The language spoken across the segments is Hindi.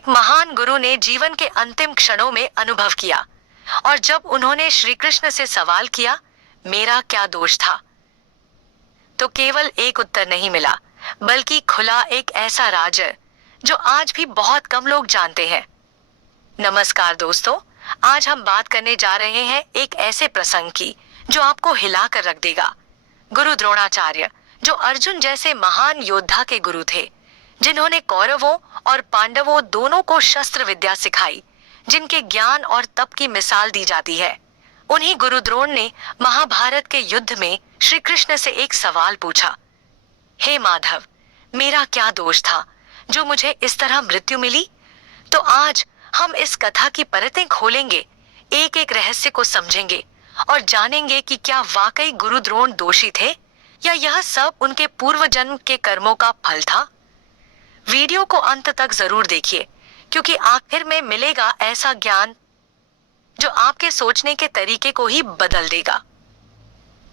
एक महान गुरु ने जीवन के अंतिम क्षणों में अनुभव किया, और जब उन्होंने श्री कृष्ण से सवाल किया, मेरा क्या दोष था, तो केवल एक उत्तर नहीं मिला, बल्कि खुला एक ऐसा राज जो आज भी बहुत कम लोग जानते हैं। नमस्कार दोस्तों, आज हम बात करने जा रहे हैं एक ऐसे प्रसंग की जो आपको हिला कर रख देगा। गुरु द्रोणाचार्य, जो अर्जुन जैसे महान योद्धा के गुरु थे, जिन्होंने कौरवों और पांडवों दोनों को शस्त्र विद्या सिखाई, जिनके ज्ञान और तप की मिसाल दी जाती है, उन्हीं गुरु द्रोण ने महाभारत के युद्ध में श्री कृष्ण से एक सवाल पूछा, हे माधव, मेरा क्या दोष था जो मुझे इस तरह मृत्यु मिली? तो आज हम इस कथा की परतें खोलेंगे, एक एक रहस्य को समझेंगे और जानेंगे कि क्या वाकई गुरु द्रोण दोषी थे या यह सब उनके पूर्व जन्म के कर्मों का फल था। वीडियो को अंत तक जरूर देखिए, क्योंकि आखिर में मिलेगा ऐसा ज्ञान जो आपके सोचने के तरीके को ही बदल देगा।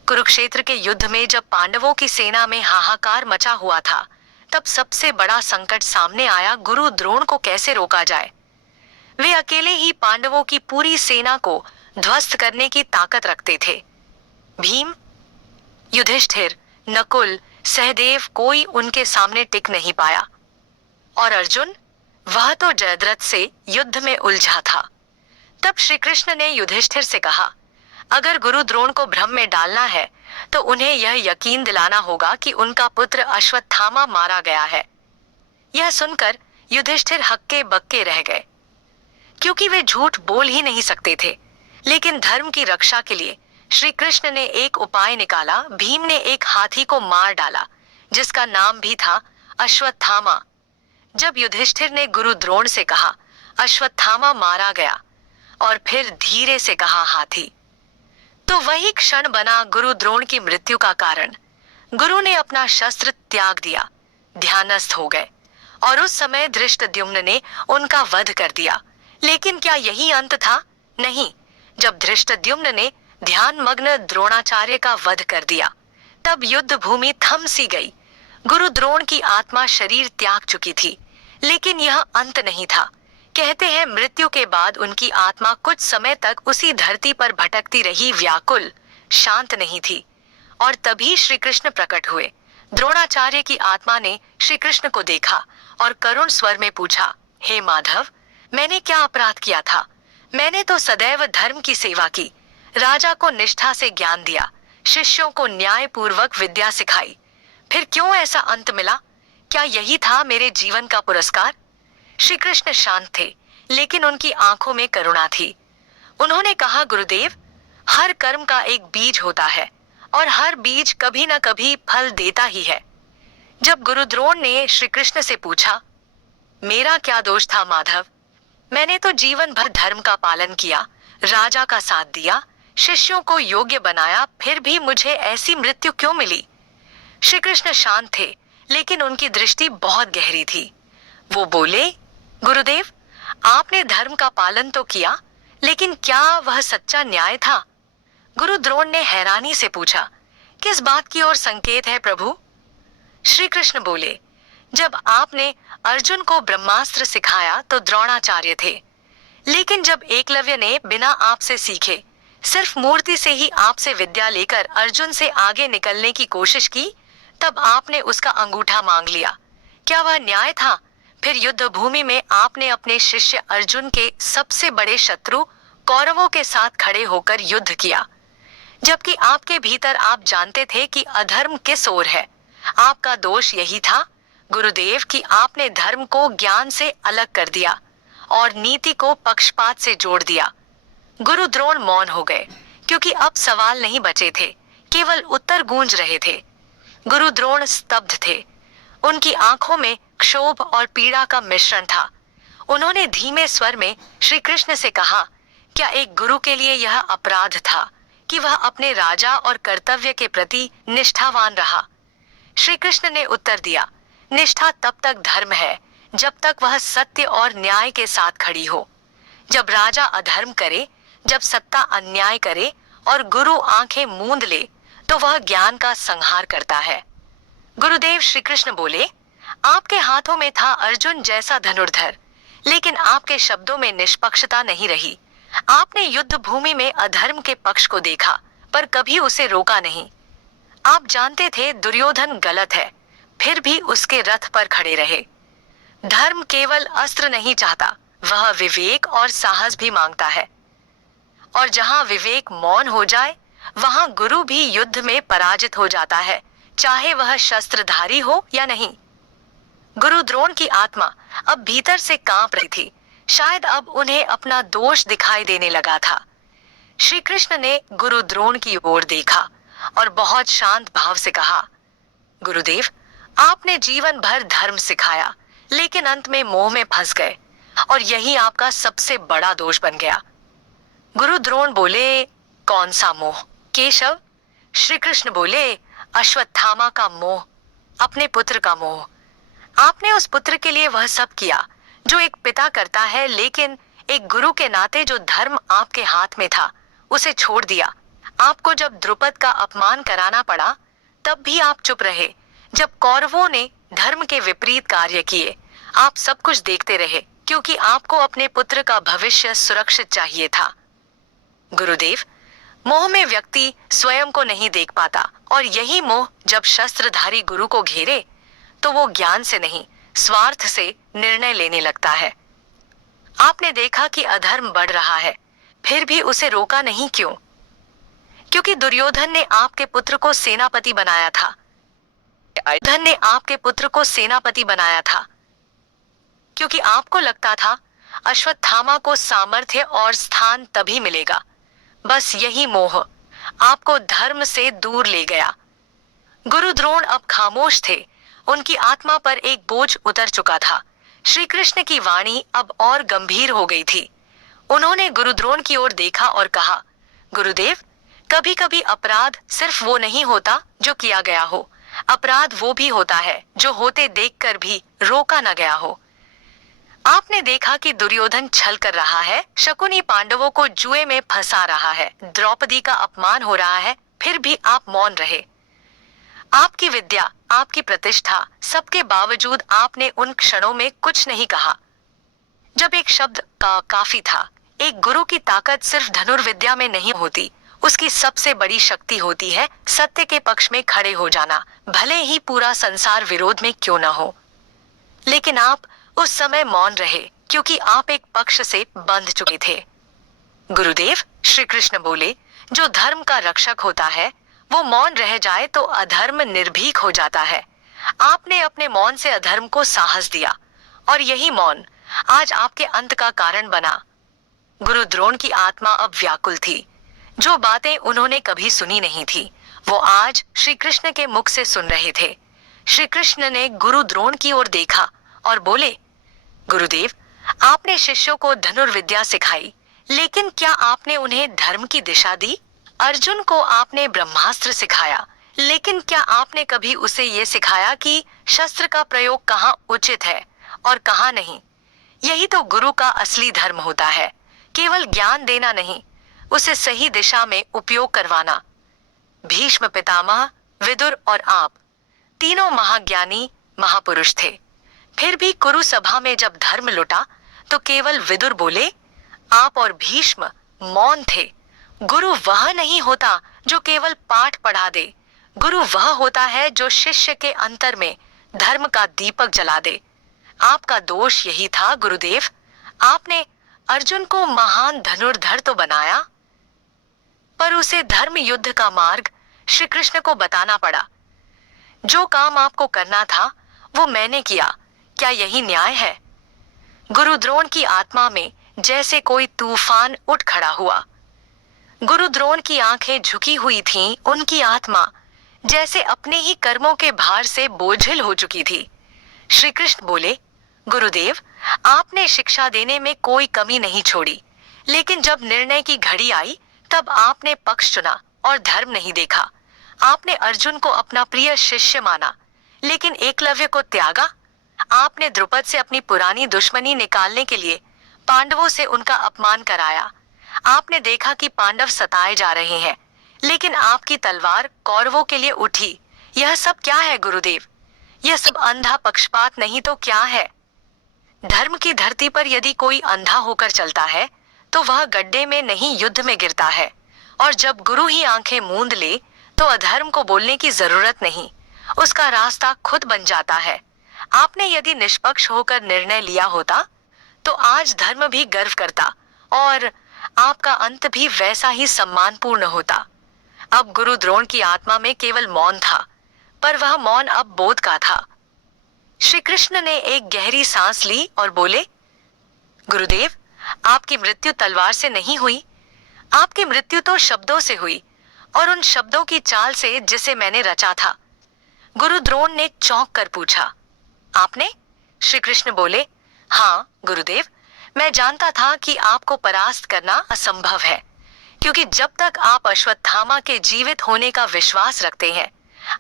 कुरुक्षेत्र के युद्ध में जब पांडवों की सेना में हाहाकार मचा हुआ था, तब सबसे बड़ा संकट सामने आया, गुरु द्रोण को कैसे रोका जाए। वे अकेले ही पांडवों की पूरी सेना को ध्वस्त करने की ताकत रखते थे। भीम, युधिष्ठिर, नकुल, सहदेव, कोई उनके सामने टिक नहीं पाया। और अर्जुन, वह तो जयद्रथ से युद्ध में उलझा था। तब श्री कृष्ण ने युधिष्ठिर से कहा, अगर गुरु द्रोण को भ्रम में डालना है तो उन्हें यह यकीन दिलाना होगा कि उनका पुत्र अश्वत्थामा मारा गया है। यह सुनकर युधिष्ठिर हक्के बक्के रह गए, क्योंकि वे झूठ बोल ही नहीं सकते थे। लेकिन धर्म की रक्षा के लिए श्री कृष्ण ने एक उपाय निकाला। भीम ने एक हाथी को मार डाला, जिसका नाम भी था अश्वत्थामा। जब युधिष्ठिर ने गुरु द्रोण से कहा, अश्वत्थामा मारा गया, और फिर धीरे से कहा हाथी, तो वही क्षण बना गुरु द्रोण की मृत्यु का कारण। गुरु ने अपना शस्त्र त्याग दिया, ध्यानस्थ हो गए, और उस समय धृष्टद्युम्न ने उनका वध कर दिया। लेकिन क्या यही अंत था? नहीं। जब धृष्टद्युम्न ने ध्यानमग्न द्रोणाचार्य का वध कर दिया, तब युद्ध भूमि थम सी गई। गुरु द्रोण की आत्मा शरीर त्याग चुकी थी, लेकिन यह अंत नहीं था। कहते हैं मृत्यु के बाद उनकी आत्मा कुछ समय तक उसी धरती पर भटकती रही, व्याकुल, शांत नहीं थी। और तभी श्री कृष्ण प्रकट हुए। द्रोणाचार्य की आत्मा ने श्री कृष्ण को देखा और करुण स्वर में पूछा, हे माधव, मैंने क्या अपराध किया था? मैंने तो सदैव धर्म की सेवा की, राजा को निष्ठा से ज्ञान दिया, शिष्यों को न्याय पूर्वक विद्या सिखाई, फिर क्यों ऐसा अंत मिला? क्या यही था मेरे जीवन का पुरस्कार? श्री कृष्ण शांत थे, लेकिन उनकी आंखों में करुणा थी। उन्होंने कहा, गुरुदेव, हर कर्म का एक बीज होता है, और हर बीज कभी न कभी फल देता ही है। जब गुरु द्रोण ने श्री कृष्ण से पूछा, मेरा क्या दोष था माधव? मैंने तो जीवन भर धर्म का पालन किया, राजा का साथ दिया, शिष्यों को योग्य बनाया, फिर भी मुझे ऐसी मृत्यु क्यों मिली? श्री कृष्ण शांत थे, लेकिन उनकी दृष्टि बहुत गहरी थी। वो बोले, गुरुदेव, आपने धर्म का पालन तो किया, लेकिन क्या वह सच्चा न्याय था? गुरु द्रोण ने हैरानी से पूछा, किस बात की ओर संकेत है प्रभु? श्री कृष्ण बोले, जब आपने अर्जुन को ब्रह्मास्त्र सिखाया तो द्रोणाचार्य थे, लेकिन जब एकलव्य ने बिना आपसे सीखे, सिर्फ मूर्ति से ही आपसे विद्या लेकर अर्जुन से आगे निकलने की कोशिश की, तब आपने उसका अंगूठा मांग लिया। क्या वह न्याय था? फिर युद्ध भूमि में आपने अपने शिष्य अर्जुन के सबसे बड़े शत्रु कौरवों के साथ खड़े होकर युद्ध किया, जबकि आपके भीतर आप जानते थे कि अधर्म किस ओर है। आपका दोष यही था गुरुदेव कि आपने धर्म को ज्ञान से अलग कर दिया और नीति को पक्षपात से जोड़ दिया। गुरु द्रोण मौन हो गए, क्योंकि अब सवाल नहीं बचे थे, केवल उत्तर गूंज रहे थे। गुरु द्रोण स्तब्ध थे, उनकी आंखों में क्षोभ और पीड़ा का मिश्रण था। उन्होंने धीमे स्वर में श्री कृष्ण से कहा, क्या एक गुरु के लिए यह अपराध था कि वह अपने राजा और कर्तव्य के प्रति निष्ठावान रहा? श्री कृष्ण ने उत्तर दिया, निष्ठा तब तक धर्म है जब तक वह सत्य और न्याय के साथ खड़ी हो। जब राजा अधर्म करे, जब सत्ता अन्याय करे और गुरु आंखें मूंद ले, तो वह ज्ञान का संहार करता है। गुरुदेव श्री कृष्ण बोले, आपके हाथों में था अर्जुन जैसा धनुर्धर, लेकिन आपके शब्दों में निष्पक्षता नहीं रही। आपने युद्ध भूमि में अधर्म के पक्ष को देखा, पर कभी उसे रोका नहीं। आप जानते थे दुर्योधन गलत है, फिर भी उसके रथ पर खड़े रहे। धर्म केवल अस्त्र नहीं चाहता, वह विवेक और साहस भी मांगता है। और जहां विवेक मौन हो जाए, वहां गुरु भी युद्ध में पराजित हो जाता है, चाहे वह शस्त्रधारी हो या नहीं। गुरु द्रोण की आत्मा अब भीतर से कांप रही थी। शायद अब उन्हें अपना दोष दिखाई देने लगा था। श्री कृष्ण ने गुरु द्रोण की ओर देखा और बहुत शांत भाव से कहा, गुरुदेव, आपने जीवन भर धर्म सिखाया, लेकिन अंत में मोह में फंस गए, और यही आपका सबसे बड़ा दोष बन गया। गुरु द्रोण बोले, कौन सा मोह केशव? श्री कृष्ण बोले, अश्वत्थामा का मोह, अपने पुत्र का मोह। आपने उस पुत्र के लिए वह सब किया जो एक पिता करता है, लेकिन एक गुरु के नाते जो धर्म आपके हाथ में था, उसे छोड़ दिया। आपको जब द्रुपद का अपमान कराना पड़ा, तब भी आप चुप रहे। जब कौरवों ने धर्म के विपरीत कार्य किए, आप सब कुछ देखते रहे, क्योंकि आपको अपने पुत्र का भविष्य सुरक्षित चाहिए था। गुरुदेव, मोह में व्यक्ति स्वयं को नहीं देख पाता, और यही मोह जब शस्त्रधारी गुरु को घेरे, तो वो ज्ञान से नहीं, स्वार्थ से निर्णय लेने लगता है। आपने देखा कि अधर्म बढ़ रहा है, फिर भी उसे रोका नहीं, क्यों? क्योंकि दुर्योधन ने आपके पुत्र को सेनापति बनाया था। दुर्योधन ने आपके पुत्र को सेनापति बनाया था क्योंकि आपको लगता था अश्वत्थामा को सामर्थ्य और स्थान तभी मिलेगा। बस यही मोह आपको धर्म से दूर ले गया। गुरु द्रोण अब खामोश थे। उनकी आत्मा पर एक बोझ उतर चुका था। श्री कृष्ण की वाणी अब और गंभीर हो गई थी। उन्होंने गुरु द्रोण की ओर देखा और कहा, गुरुदेव, कभी कभी अपराध सिर्फ वो नहीं होता जो किया गया हो, अपराध वो भी होता है जो होते देखकर भी रोका न गया हो। आपने देखा कि दुर्योधन छल कर रहा है, शकुनी पांडवों को जुए में फंसा रहा है, द्रौपदी का अपमान हो रहा है, फिर भी आप मौन रहे। आपकी विद्या, आपकी प्रतिष्ठा, सबके बावजूद आपने उन क्षणों में कुछ नहीं कहा। जब एक शब्द का काफी था। एक गुरु की ताकत सिर्फ धनुर्विद्या में नहीं होती, उसकी सबसे बड़ी शक्ति होती है सत्य के पक्ष में खड़े हो जाना, भले ही पूरा संसार विरोध में क्यों न हो। लेकिन आप उस समय मौन रहे, क्योंकि आप एक पक्ष से बंध चुके थे। गुरुदेव, श्री कृष्ण बोले, जो धर्म का रक्षक होता है, वो मौन रह जाए तो अधर्म निर्भीक हो जाता है। आपने अपने मौन से अधर्म को साहस दिया, और यही मौन आज आपके अंत का कारण बना। गुरु द्रोण की आत्मा अब व्याकुल थी। जो बातें उन्होंने कभी सुनी नहीं थी, वो आज श्री कृष्ण के मुख से सुन रहे थे। श्री कृष्ण ने गुरु द्रोण की ओर देखा और बोले, गुरुदेव, आपने शिष्यों को धनुर्विद्या सिखाई, लेकिन क्या आपने उन्हें धर्म की दिशा दी? अर्जुन को आपने ब्रह्मास्त्र सिखाया, लेकिन क्या आपने कभी उसे ये सिखाया कि शस्त्र का प्रयोग कहाँ उचित है और कहाँ नहीं? यही तो गुरु का असली धर्म होता है, केवल ज्ञान देना नहीं, उसे सही दिशा में उपयोग करवाना। भीष्म पितामह, विदुर और आप तीनों महाज्ञानी महापुरुष थे। फिर भी कुरु सभा में जब धर्म लुटा, तो केवल विदुर बोले, आप और भीष्म मौन थे। गुरु वह नहीं होता जो केवल पाठ पढ़ा दे, गुरु वह होता है जो शिष्य के अंतर में धर्म का दीपक जला दे। आपका दोष यही था गुरुदेव। आपने अर्जुन को महान धनुर्धर तो बनाया, पर उसे धर्म युद्ध का मार्ग श्री कृष्ण को बताना पड़ा। जो काम आपको करना था वो मैंने किया, क्या यही न्याय है? गुरु द्रोण की आत्मा में जैसे कोई तूफान उठ खड़ा हुआ। गुरु द्रोण की आंखें झुकी हुई थीं, उनकी आत्मा जैसे अपने ही कर्मों के भार से बोझिल हो चुकी थी। श्री कृष्ण बोले, गुरुदेव, आपने शिक्षा देने में कोई कमी नहीं छोड़ी, लेकिन जब निर्णय की घड़ी आई, तब आपने पक्ष चुना और धर्म नहीं देखा। आपने अर्जुन को अपना प्रिय शिष्य माना, लेकिन एकलव्य को त्यागा। आपने द्रुपद से अपनी पुरानी दुश्मनी निकालने के लिए पांडवों से उनका अपमान कराया। आपने देखा कि पांडव सताए जा रहे हैं, लेकिन आपकी तलवार कौरवों के लिए उठी। यह सब क्या है गुरुदेव? यह सब अंधा पक्षपात नहीं तो क्या है? धर्म की धरती पर यदि कोई अंधा होकर चलता है तो वह गड्ढे में नहीं युद्ध में गिरता है, और जब गुरु ही आंखें मूंद ले तो अधर्म को बोलने की जरूरत नहीं, उसका रास्ता खुद बन जाता है। आपने यदि निष्पक्ष होकर निर्णय लिया होता तो आज धर्म भी गर्व करता और आपका अंत भी वैसा ही सम्मानपूर्ण होता। अब गुरु द्रोण की आत्मा में केवल मौन था, पर वह मौन अब बोध का था। श्री कृष्ण ने एक गहरी सांस ली और बोले, गुरुदेव, आपकी मृत्यु तलवार से नहीं हुई, आपकी मृत्यु तो शब्दों से हुई, और उन शब्दों की चाल से जिसे मैंने रचा था। गुरु द्रोण ने चौंक कर पूछा, आपने? श्री कृष्ण बोले, हाँ गुरुदेव, मैं जानता था कि आपको परास्त करना असंभव है, क्योंकि जब तक आप अश्वत्थामा के जीवित होने का विश्वास रखते हैं,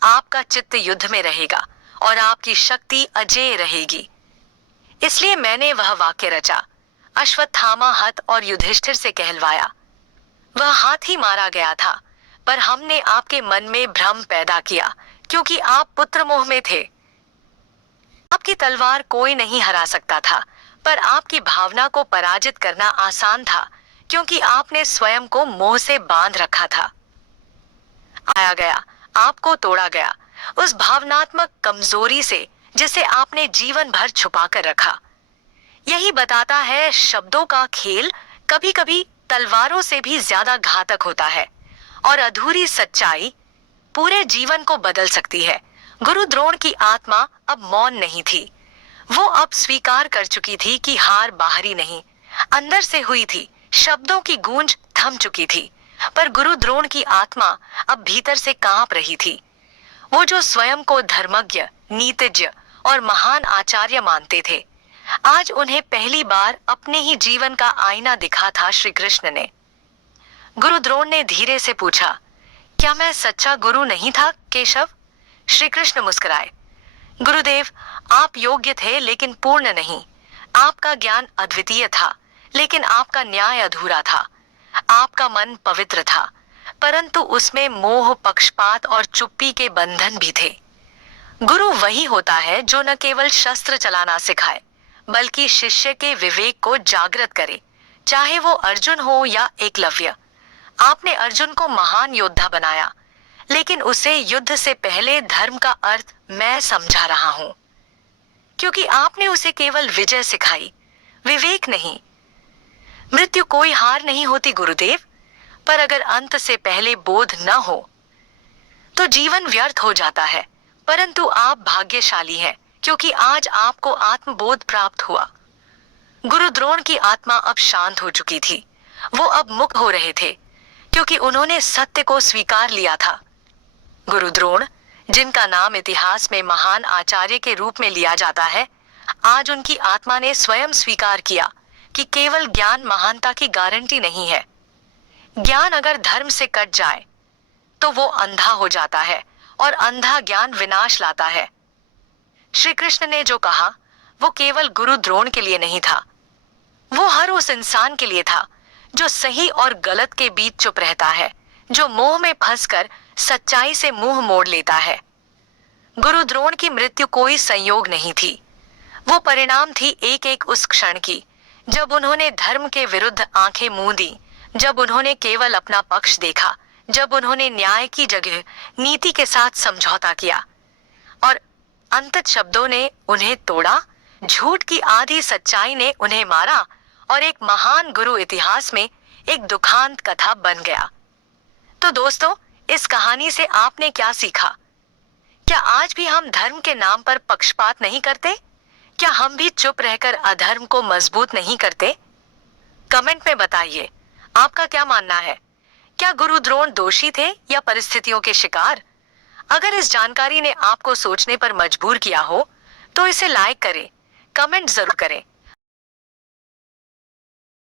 आपका चित्त युद्ध में रहेगा और आपकी शक्ति अजेय रहेगी। इसलिए मैंने वह वाक्य रचा, अश्वत्थामा हत और युधिष्ठिर से कहलवाया। वह हाथी मारा गया था, पर हमने आपके मन में भ्रम पैदा किया, क्योंकि आप पुत्र मोह में थे। आपकी तलवार कोई नहीं हरा सकता था, पर आपकी भावना को पराजित करना आसान था, क्योंकि आपने स्वयं को मोह से बांध रखा था। आया गया, आपको तोड़ा गया, उस भावनात्मक कमजोरी से जिसे आपने जीवन भर छुपा कर रखा। यही बताता है शब्दों का खेल कभी कभी तलवारों से भी ज्यादा घातक होता है, और अधूरी सच्चाई पूरे जीवन को बदल सकती है। गुरु द्रोण की आत्मा अब मौन नहीं थी, वो अब स्वीकार कर चुकी थी कि हार बाहरी नहीं, अंदर से हुई थी। शब्दों की गूंज थम चुकी थी, पर गुरु द्रोण की आत्मा अब भीतर से कांप रही थी। वो जो स्वयं को धर्मज्ञ, नीतिज्ञ और महान आचार्य मानते थे, आज उन्हें पहली बार अपने ही जीवन का आईना दिखा था श्री कृष्ण ने। गुरु द्रोण ने धीरे से पूछा, क्या मैं सच्चा गुरु नहीं था केशव? श्री कृष्ण मुस्कुराए, गुरुदेव, आप योग्य थे लेकिन पूर्ण नहीं। आपका ज्ञान अद्वितीय था, लेकिन आपका न्याय अधूरा था। आपका मन पवित्र था, परंतु उसमें मोह, पक्षपात और चुप्पी के बंधन भी थे। गुरु वही होता है जो न केवल शस्त्र चलाना सिखाए, बल्कि शिष्य के विवेक को जागृत करे, चाहे वो अर्जुन हो या एकलव्य। आपने अर्जुन को महान योद्धा बनाया, लेकिन उसे युद्ध से पहले धर्म का अर्थ मैं समझा रहा हूं, क्योंकि आपने उसे केवल विजय सिखाई, विवेक नहीं। मृत्यु कोई हार नहीं होती गुरुदेव, पर अगर अंत से पहले बोध न हो तो जीवन व्यर्थ हो जाता है। परंतु आप भाग्यशाली हैं, क्योंकि आज आपको आत्मबोध प्राप्त हुआ। गुरु द्रोण की आत्मा अब शांत हो चुकी थी, वो अब मुक्त हो रहे थे, क्योंकि उन्होंने सत्य को स्वीकार लिया था। गुरु द्रोण, जिनका नाम इतिहास में महान आचार्य के रूप में लिया जाता है, आज उनकी आत्मा ने स्वयं स्वीकार किया कि केवल ज्ञान महानता की गारंटी नहीं है। ज्ञान अगर धर्म से कट जाए तो वो अंधा हो जाता है, और अंधा ज्ञान विनाश लाता है। श्री कृष्ण ने जो कहा वो केवल गुरु द्रोण के लिए नहीं था, वो हर उस इंसान के लिए था जो सही और गलत के बीच चुप रहता है, जो मोह में फंसकर सच्चाई से मुंह मोड़ लेता है। गुरु द्रोण की मृत्यु कोई संयोग नहीं थी, वो परिणाम थी एक एक उस क्षण की, जब उन्होंने धर्म के विरुद्ध आंखें मूंदी, जब उन्होंने केवल अपना पक्ष देखा, जब उन्होंने न्याय की जगह नीति के साथ समझौता किया, और अंतत शब्दों ने उन्हें तोड़ा, झूठ की आधी सच्चाई ने उन्हें मारा, और एक महान गुरु इतिहास में एक दुखांत कथा बन गया। तो दोस्तों, इस कहानी से आपने क्या सीखा? क्या आज भी हम धर्म के नाम पर पक्षपात नहीं करते? क्या हम भी चुप रहकर अधर्म को मजबूत नहीं करते? कमेंट में बताइए, आपका क्या मानना है? क्या गुरु द्रोण दोषी थे या परिस्थितियों के शिकार? अगर इस जानकारी ने आपको सोचने पर मजबूर किया हो तो इसे लाइक करें, कमेंट जरूर करें